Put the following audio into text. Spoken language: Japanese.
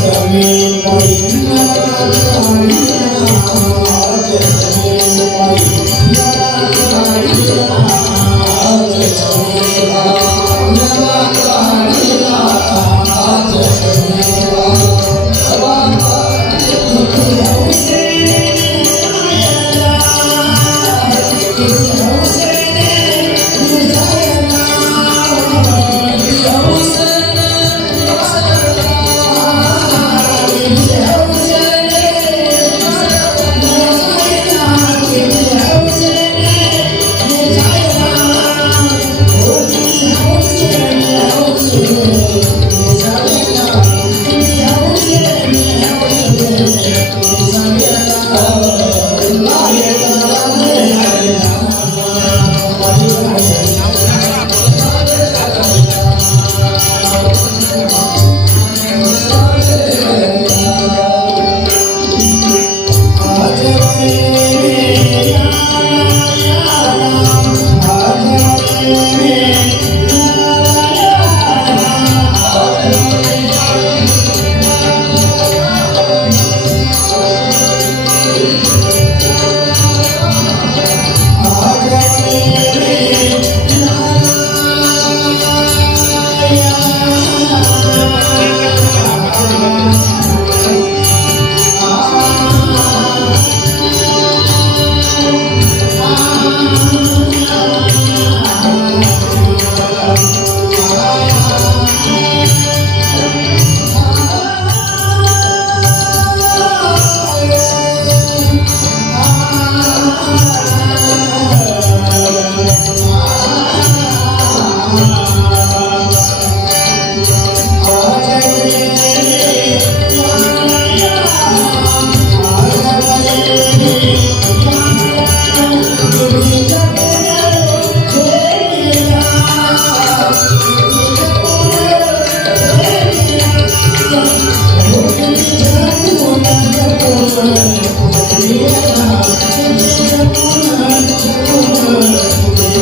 จะมีผลงาน